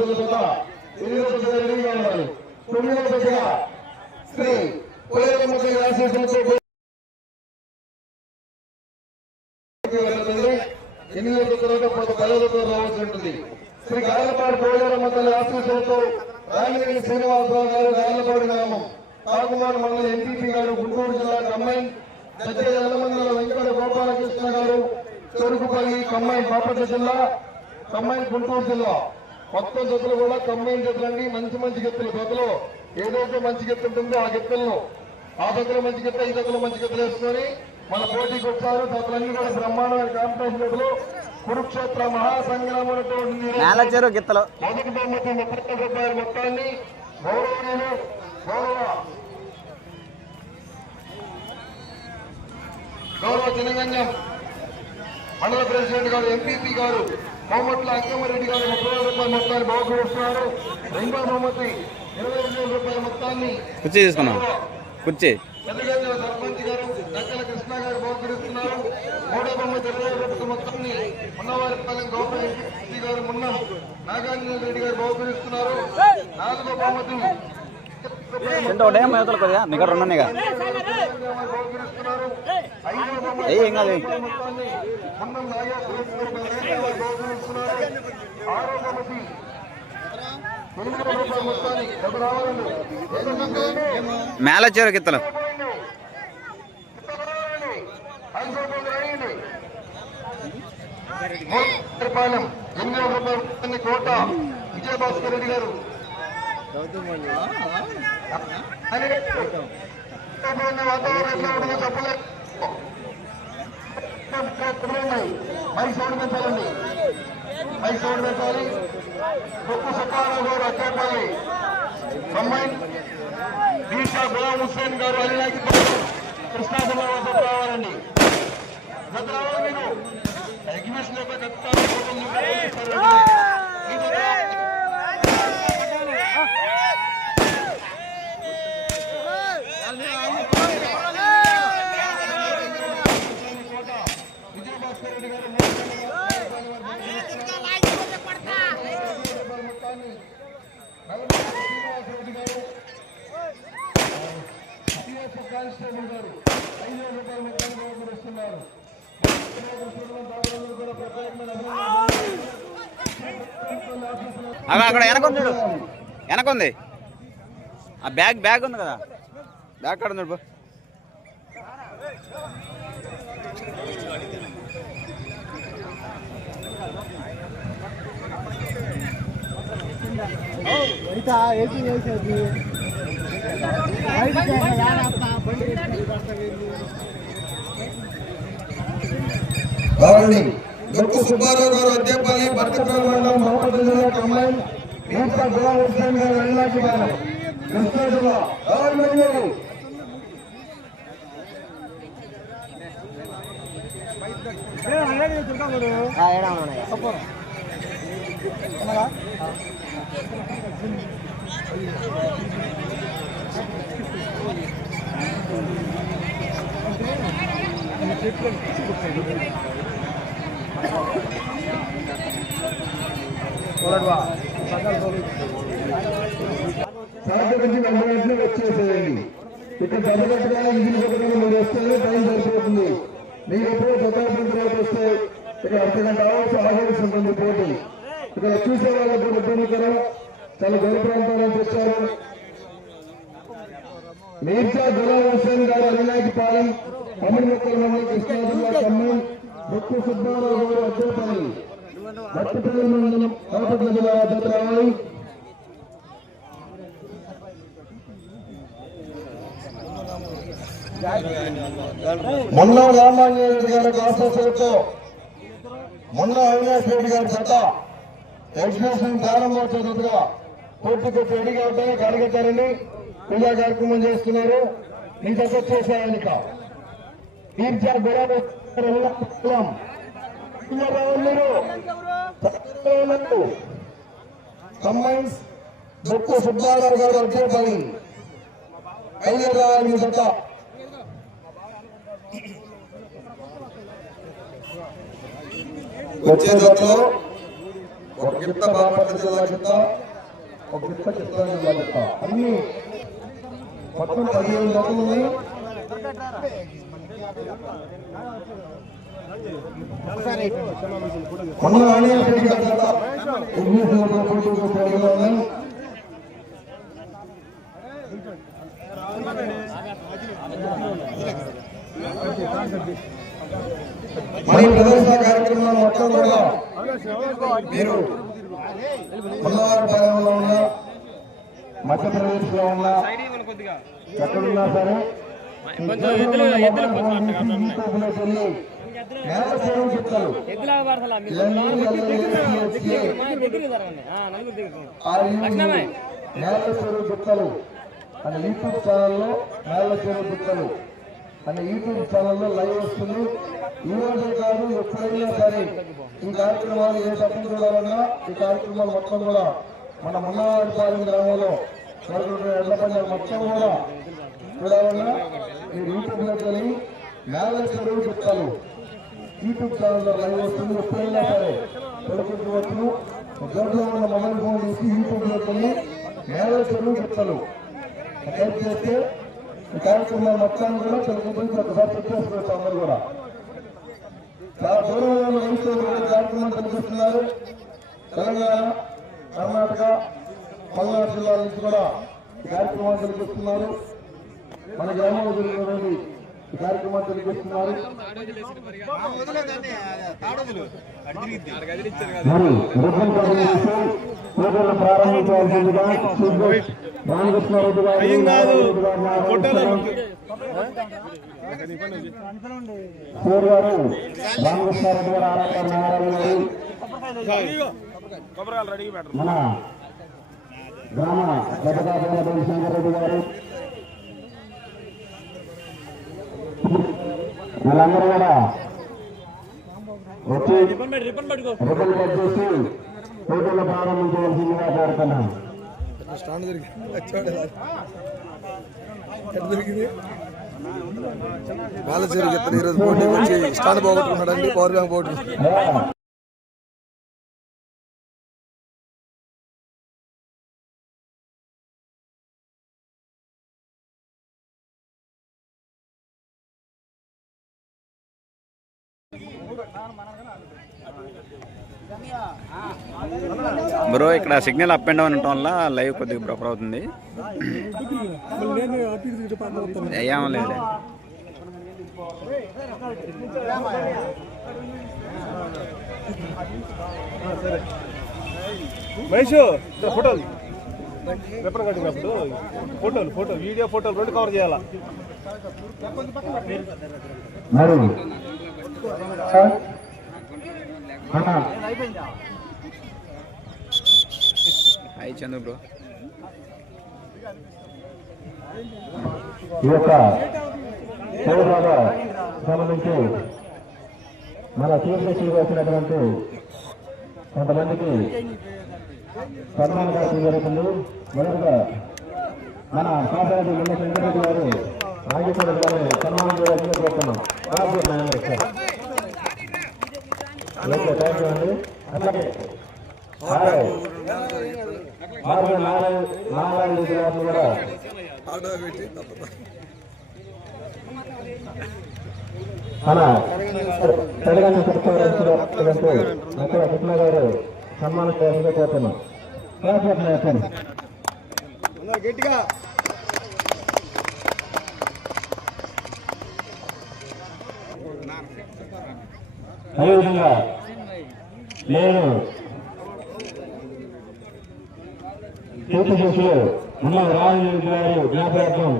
మంత్రుల ఎనిమిదవ రెడీగా తొమ్మిదవ శ్రీ పోలేరమ్మ ఆశీస్సులతో ఎనిమిదవ తర్వాత పది రావాల్సి ఉంటుంది. శ్రీ గాయలపాడు పోలేరమ్మ తల్లి ఆశీస్సులతో రామిరెడ్డి శ్రీనివాసరావు గారు గాయలపాడు గ్రామం కాకుమారు మండలం ఎంపీపీ గారు గుంటూరు జిల్లా కమ్మాయి సత్య ఎల్లమందల వెంకట గోపాలకృష్ణ గారు చెరుకుపల్లి కమ్మాయి బాపట్ల జిల్లా కమ్మాయి గుంటూరు జిల్లా. మొత్తం జతులు కూడా కమ్మాయి జతులండి. మంచి మంచి గెత్తులు జతలు ఏదైతే మంచి గెత్తు ఉంటుందో ఆ గెత్తులను ఆ జతలు మంచి గెత్త ఈ జతలు మంచి గెత్తలు వేసుకొని మన పోటీకి వచ్చారు. జతలన్నీ కూడా బ్రహ్మాండమైన కాంపిటీషన్ జతలు. కురుక్షేత్ర మొదటి బహుమతి ముప్పై రూపాయల మొత్తాన్ని గౌరవనీయులు గౌరవ గౌరవ జనగంజం మండల ప్రెసిడెంట్ గారు ఎంపీపీ గారు కోమట్ల అంకమరెడ్డి గారు ముప్పై వేల రూపాయల మొత్తాన్ని బహుకరిస్తున్నారు రెండో బహుమతి ఇరవై రెండు వేల రూపాయల మొత్తాన్ని కుర్చీ తీసుకున్నాం. కుర్చీ. పెద్దగంజల సర్పంచ్ గారు దక్కల కృష్ణ గారు బహుకరిస్తున్నారు మూడో బహుమతి ఇరవై వేల రూపాయల మొత్తాన్ని ఉన్నవారిపాలెం గౌరవ ఎంపీ గారు మున్నం నాగార్జున రెడ్డి గారు బహుకరిస్తున్నారు నాలుగో బహుమతి రెండు మేతలు కొద్దిగా నీకు రెండు ఏం కాదు. మేల చెరువు గిత్తలు. పాలెం ఎనిమిది రూపాయలు కోట. విజయభాస్కర్ రెడ్డి గారు. మై సౌండ్ పెంచాలండి మై సౌండ్ పెంచాలి బొక్కు సుబ్బారావు గారు అక్కేపల్లి కంబైన్ దీక్షా గులాం హుస్సేన్ గారు అలీనాకి కృష్ణా జిల్లా రావాలండి గత రావాలి మీరు ఎగ్జిబిషన్ యొక్క ఖచ్చితంగా ఫోటోలు చూపిస్తారు. ఈ జత విజయభాస్కర్ రెడ్డి గారు మూడు వందల మొత్తాన్ని నలుగురు శ్రీనివాసరెడ్డి గారు సిఎస్ కానిస్టేబుల్ గారు ఐదు వేల రూపాయల మొత్తాన్ని అక్కడ అక్కడ వెనక ఉంది చూడు. వెనక ఉంది. ఆ బ్యాగ్ బ్యాగ్ ఉంది కదా. బ్యాగ్ కాడ ఉంది చూడు పో. బాగుంది డొక్కు సుబ్బారావు గారు అద్దెపల్లి భర్తపల్లి మండలం బాపట్ల జిల్లా కమ్మాయి ఇంకా గులాం హుస్సేన్ గారు వెళ్ళాకి బాగా కృష్ణా వచ్చేసేయండి ఇక్కడ జరగట్టుగా ఇంజిన్ కొట్టడం మీరు వస్తే టైం సరిపోతుంది మీరు ఎప్పుడో శతాబ్దం తర్వాత వస్తే ఇక్కడ అర్ధగంట అవర్స్ ఆగవలసి ఉంటుంది పోటీ ఇక్కడ చూసే వాళ్ళకు కూడా చాలా గౌరవ ప్రాంతాలను తెచ్చారు మీర్జా గులాం హుసేన్ గారు అవినాయకి పాలెం అమరి మొక్కల మండలి కృష్ణా జిల్లా ఖమ్మం ముక్కు సుబ్బారావు గారు అద్దెపల్లి భక్తిపల్లి మండలం కలపట్ల జిల్లా జత రావాలి మొన్న రామాంజనేయుడు రెడ్డి గారి ఆశీస్సులతో మొన్న అవినాష్ రెడ్డి గారి చేత ఎగ్జిబిషన్ ప్రారంభోత్సవంగా పూర్తిగా రెడీగా ఉంటాయి కడిగట్టారని పూజా కార్యక్రమం చేస్తున్నారు. మీ జత వచ్చేసేయాలిక తీర్చా గులాబీ కంబైన్స్ బొక్కు సుబ్బారావు గారు వచ్చే పని బయలుదేరాలి మీ జత. వచ్చే జతలో గిత్త బాపట్ల జిల్లా గిత్త ఒక గిత్త కృష్ణా జిల్లా గిత్త అన్ని మొత్తం పదిహేను జతలు ఉన్నాయి. మరి ప్రదర్శన కార్యక్రమం మొత్తం కూడా మీరు మల్లవారిపాలెంలో ఉన్న మధ్యప్రదేశ్లో ఉన్న ఎక్కడున్నా సరే నేల చెరువు చుక్కలు అనే యూట్యూబ్ ఛానల్లో నేల చెరువు అనే యూట్యూబ్ ఛానల్లో లైవ్ వస్తుంది. ఈ రోజే కాదు ఎప్పుడైనా సరే ఈ కార్యక్రమాలు ఏ తప్పని చూడాలన్నా ఈ కార్యక్రమాలు మొత్తం కూడా మన మున్నవారిపాలెం గ్రామంలో జరుగుతున్న ఎడ్ల పండుగ మొత్తం కూడా చూడాలన్నా ఈ యూట్యూబ్లోకి వెళ్ళి నేల చెప్తాను యూట్యూబ్ ఛానల్లో లైవ్ వస్తుంది ఎప్పుడైనా సరే తెలుసుకోవచ్చు. జోట్లో ఉన్న మొబైల్ ఫోన్ తీసి యూట్యూబ్లోకి వెళ్ళి నేల చెప్తాను టైప్ చేస్తే ఈ కార్యక్రమం మొత్తాన్ని కూడా తెలుగు తెలుగుతుంది ఒకసారి చెప్పేసుకోవచ్చు అందరూ కూడా. చాలా దూరం ఉన్న కార్యక్రమం తెలిపిస్తున్నారు తెలంగాణ కర్ణాటక పల్నాడు జిల్లాల నుంచి కూడా ఈ కార్యక్రమాన్ని తెలిపిస్తున్నారు మన గ్రామంలో జరిగినటువంటి ఈ కార్యక్రమాన్ని తెలిపిస్తున్నారు ప్రారంభించాల్సిందిగా రామకృష్ణారెడ్డి గారు రామకృష్ణారెడ్డి గారు ఆరాధన మన గ్రామ శంకర్ రెడ్డి గారు వీళ్ళందరూ కూడా వచ్చి రిబ్బన్ కట్ చేసి పోటీలు ప్రారంభించవలసిందిగా కోరుతున్నాం. స్టాండ్ బాలచేరికి ఇతను ఈరోజు పోటీ వచ్చి స్టాండ్ పోగొట్టుకున్నాడండి పవర్ బ్యాంక్ పోగొట్టుకున్నాడు బ్రో ఇక్కడ సిగ్నల్ అప్ అండ్ డౌన్ ఉండటం వల్ల లైవ్ కొద్దిగా ప్రాపర్ అవుతుంది. ఏం లేదు. మహేష్ ఫోటోలు. పేపర్ కట్టినప్పుడు ఫోటోలు ఫోటో వీడియో ఫోటోలు రెండు కవర్ చేయాలా? మరి? Hi Chandu bro. ఈ యొక్క సంబంధించి మన చీఫ్ వచ్చినటువంటి కొంతమందికి సన్మానం కార్యక్రమం జరుగుతుంది. మొదటగా మన నిన్న శంకరెడ్డి గారు రాజేశ్వర గారు సన్మానం చేయాల్సింది కోరుతున్నాం ఓకే థ్యాంక్ యూ అండి అట్లాగే కూడా. మన తెలంగాణ అక్కడ కృష్ణ గారు సన్మానం చేయాలని కోరుతున్నాం. గట్టిగా. అదేవిధంగా నేను పూర్తి శిష్యులు ఉన్న రాజు గారి జ్ఞాపకార్థం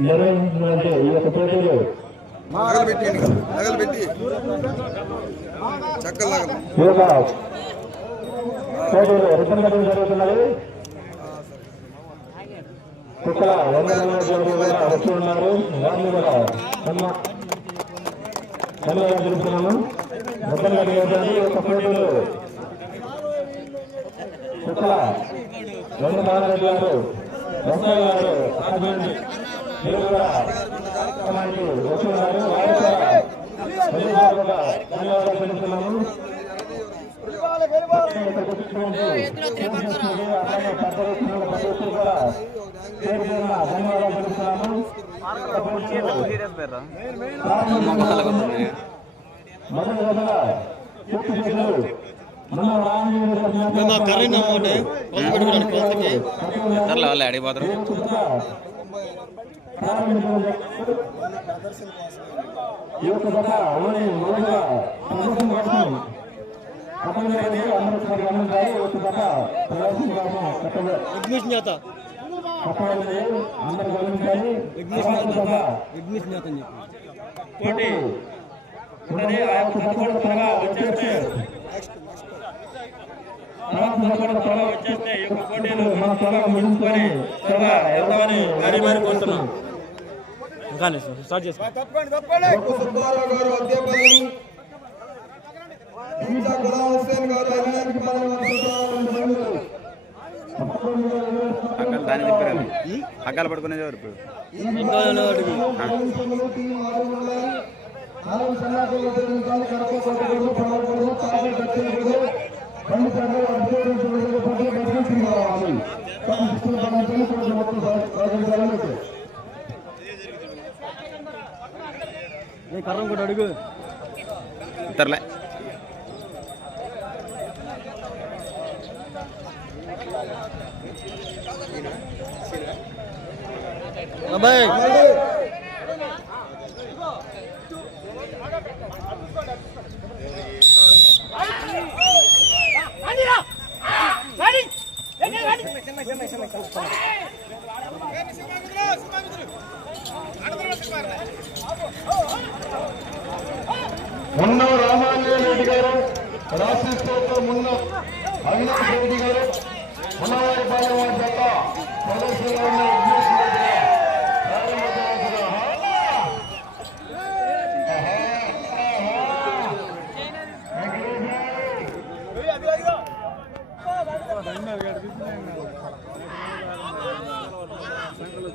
నిర్వహించినటువంటి ఈ యొక్క పోటీలు ఈ యొక్క పోటీలు రిబ్బన్ కటింగ్ జరుగుతున్నది కుక్కల వందల కూడా వచ్చి ఉన్నారు వారిని కూడా సన్మా- ధన్యవాదాలు తెలుపుతున్నాను అవుతుంది ఈ యొక్క పోటీలు కుక్కల రెండు మానరెడ్డి గారు వెంకయ్య గారు రాజమండ్రి వీరు కూడా వారు ధన్యవాదాలు మొదటి దశగా పూర్తి చేశారు రామగిరి కరెంట్ అమౌంట్ సర్లే వాళ్ళు అడిగిపోతారు ఈ యొక్క దశ ఓన్లీ రోజుగా ప్రదర్శన కోసం కట్టలేదు అందరూ ఒకసారి గమనించాలి ఈ యొక్క దశ ప్రదర్శన కోసం కట్టలేదు విఘ్నేష్ నేత అందరూ గమనించాలి విఘ్నేష్ నేత అని చెప్పి. ఉంటది ఆ యొక్క దశ కూడా త్వరగా వచ్చేస్తే తర్వాత కూడా త్వరగా వచ్చేస్తే ఈ యొక్క పోటీలు మనం త్వరగా ముగించుకొని త్వరగా వెళ్దామని మరి మరి కోరుతున్నాం కానీ స్టార్ట్ చేసి డొక్కు సుబ్బారావు గారు ఇంకా గులాం హుస్సేన్ చెప్పారు పడుకునేది ఎవరు ఇప్పుడు. నాలుగు సన్నాహాలు కడప కొట్టకూడదు పొడవకూడదు తాగు కట్టకూడదు బండి పనులు అభివృద్ధి పట్ల రావాలి కొంచెం మొత్తం సాధించాలని కర్రం కూడా అడుగు. ఇద్దరులే అబ్బాయి. మున్న రామాంజనేయ రెడ్డి గారు రాష్ట్ర స్థాయిలో మున్న అవినాష్ రెడ్డి గారు ఉన్నవారి పాలన జత ప్రదర్శనలో ఉన్న విఘ్నేష్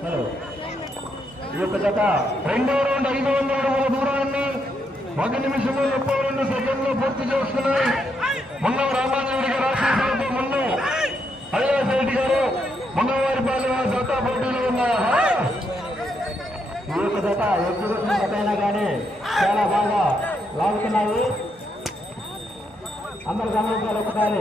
ఈ యొక్క జత రెండో రౌండ్ ఐదు వందల అడుగుల దూరాన్ని ఒక నిమిషంలో ముప్పై రెండు సెకండ్లు పూర్తి చేస్తున్నాయి. మున్న రామాదేవుడి గారు ఆశీస్సులతో మున్న అయ్యాస్ రెడ్డి గారు మున్నవారి పాలన జత పోటీలు ఉన్నాయి ఈ యొక్క జత ఎగ్జిబిషన్ జత అయినా కానీ చాలా బాగా లాగుతున్నాయి. అందరు గమనించాలి ఒకసారి.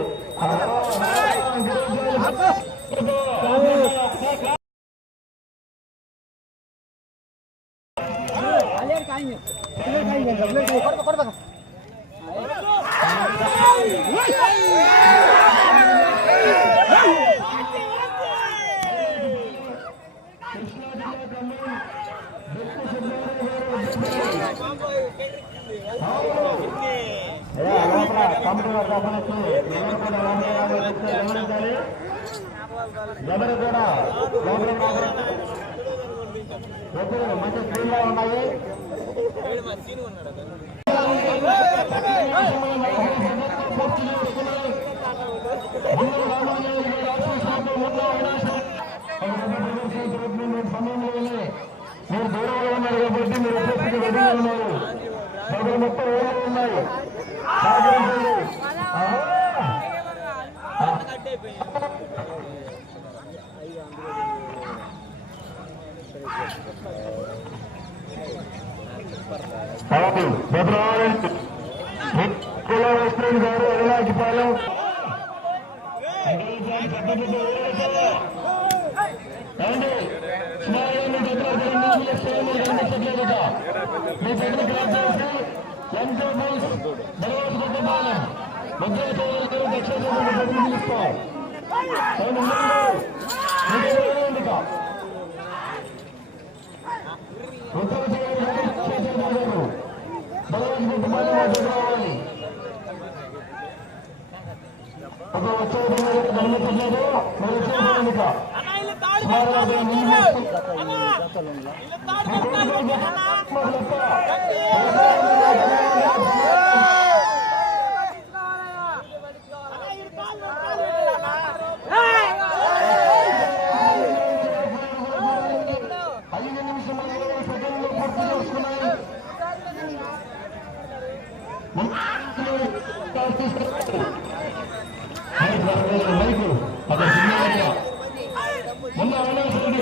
ఎవరు కూడా లోపల రాకూడదు. ఎప్పుడు మంచి స్క్రీన్లో ఉన్నాయి Bebrawent, Kula Western Garu, Arila Kipalo. And small and Bebra Garu, Western Garu, Saklavika. We said the grand champion, Lanzo Bulls, Bharat Gopamana, Mandal Garu, Garu, Garu, Garu, Garu, Garu, Garu, Garu, Garu, Garu, Garu, Garu, బలవాసు కొట్టబాలం మా దగ్గర రావాలి ఒక వచ్చే గమనించలేదు మరి వచ్చే గమనిక ఐదు నిమిషముల ఇరవై సెకండ్లు పూర్తి చేసుకున్నాయి మైకు అక్కడ చిన్న మొన్న అవినాష్ రెడ్డి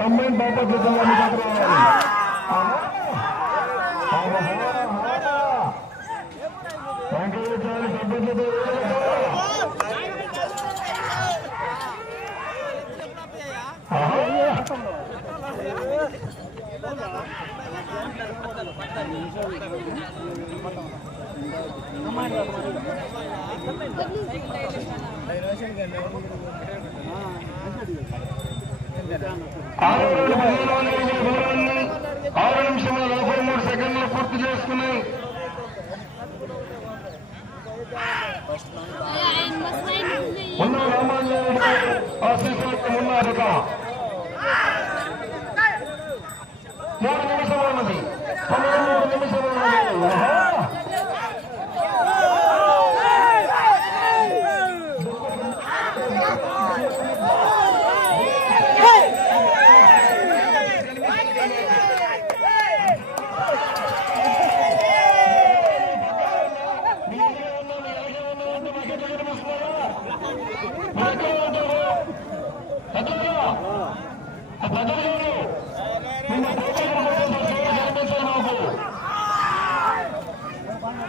కంబైన్ బాపట్ల జిల్లా మీకు వెంకటేశ్వర సభ్యులతో ఆరు ఆరు నిమిషముల నలభై మూడు సెకండ్లు పూర్తి చేసుకున్నాయి. ఉన్న రామాంజనేయుడు ఆశీస్సులకు ఉన్నారట మూడు ఉన్నది సమయం మూడు నిమిషం ఉన్నది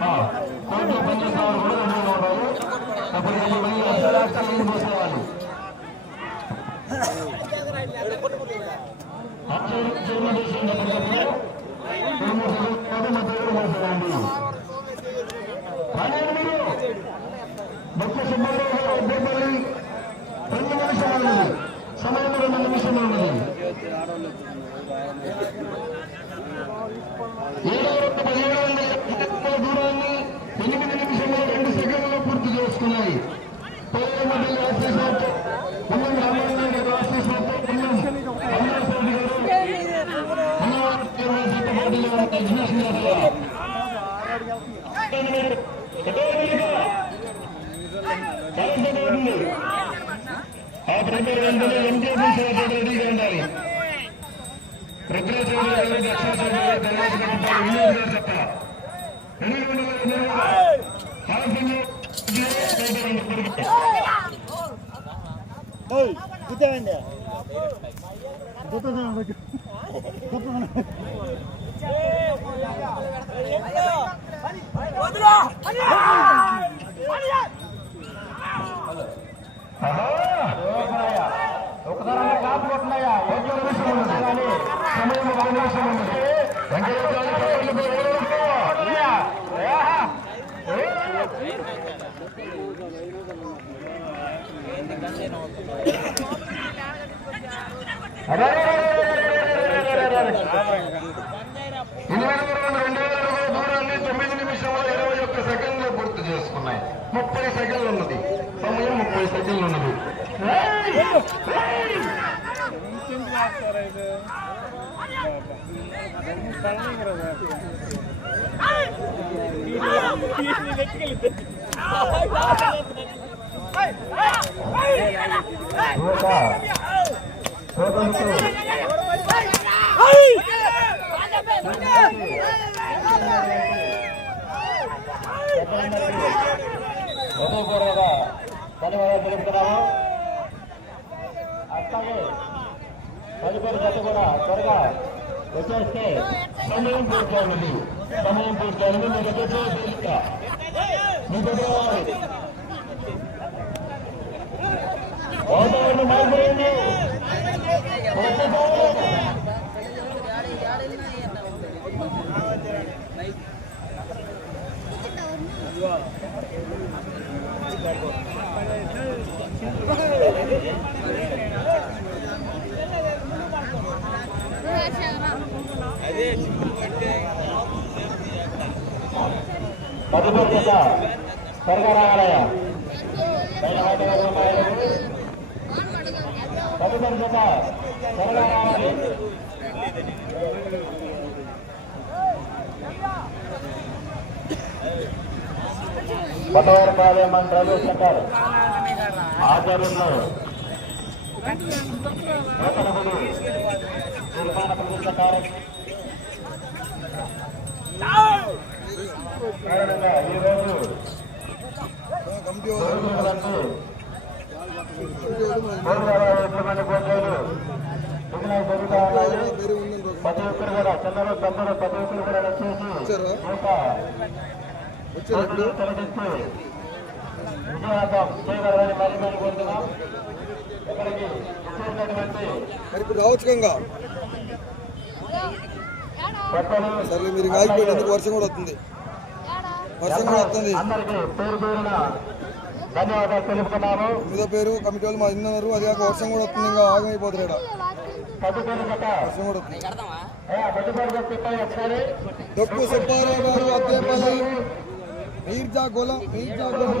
ఆహా! కోర్టులో పనిచేసిన వారు కూడా రెడీగా ఉన్నారు అప్పుడు వెళ్ళి మళ్ళీ అంతరాష్ట్ర నీళ్ళు పోసేవాళ్ళు చైర్మన్ చేసిన ఎప్పటికప్పుడు రెండు మూడు సంవత్సరాలు మధ్య కూడా పోసేవాళ్ళు కానీ మీరు బొక్క సుబ్బారావు గారు అద్దెపల్లి రెండు నిమిషాలు ఉన్నది సమయం రెండు నిమిషాలు ఉన్నది ఏడో రెండు పదిహేడు వందల కిలోమీటర్ల దూరాన్ని ఎనిమిది నిమిషంలో రెండు సెకండ్లు పూర్తి చేసుకున్నాయి పేరు మండలి ఆశీస్సులతో పుల్లం రామారాయణ గారి ఆశీస్సులతో పుల్లం అమరావతి గారు అమరావతి గారు చేత పోటీలో ఉన్న ఎగ్జిబిషన్ చేస్తారు ఆ ప్రతి వెంటనే ఎంకేపీ సేవ రెడీగా ఉండాలి రుద్రచంద్ర గారు దక్షిణ గారు ధర్మాజ గారు వినోద్ గారు చెప్ప ఎనిమిది హాఫ్ ఒకసారి కాపు కొట్టున్నాయా ఒక నిమిషం ఉన్నది సమయం ఒక నిమిషం ఉన్నది అరే చప్పట్లు ఎనిమిది రెండు రెండు వేల అడుగుల దూరాన్ని తొమ్మిది నిమిషముల ఇరవై ఒక్క సెకండ్లు పూర్తి చేసుకున్నాయి ముప్పై సెకండ్లు ఉన్నది సమయం ముప్పై సెకండ్లు ఉన్నది హృదయపూర్వక ధన్యవాదాలు తెలుపుతున్నాము అట్లాగే తదుపరి జత కూడా త్వరగా వచ్చేస్తే సమయం పూర్తయింది సమయం పూర్తయింది మీ దగ్గర తీసుకురా మీ దగ్గర రావాలి. వాతావరణం మారిపోయింది తదుపరి జత త్వరగా రావాలయ్యా తదుపరి త్వరగా రావాలి పటవరపాలెం మంత్రాలు సెంటర్ ఆధ్వర్యంలో నూతనగుడు నిర్మాణ ప్రతిష్ట కార్యక్రమం కారణంగా ఈరోజు కమిటీ వాళ్ళు రోజులందు కమిటీ వాళ్ళు మన కోరువారు ఎటువంటి పోటీలు విఘ్నాలు జరుగుతూ ఉన్నాయి పేరు ఉందని రోజు ప్రతి ఒక్కరు కూడా చిన్నలు పెద్దలు ప్రతి ఒక్కరు కూడా వచ్చేసి ఇప్పుడు రావచ్చు గంగా. సరే మీరు ఎందుకు వర్షం కూడా వస్తుంది. వర్షం కూడా వస్తుంది. అందరికీ పేరు కమిటీ వాళ్ళు మా ఇన్నారు అది కాక వర్షం కూడా వస్తుంది ఇంకా ఆగమైపోతారు ఇక్కడ. వర్షం కూడా వస్తుంది. డొక్కు సుబ్బారావు గారు మీర్జా గోలం మీర్జా గోలం.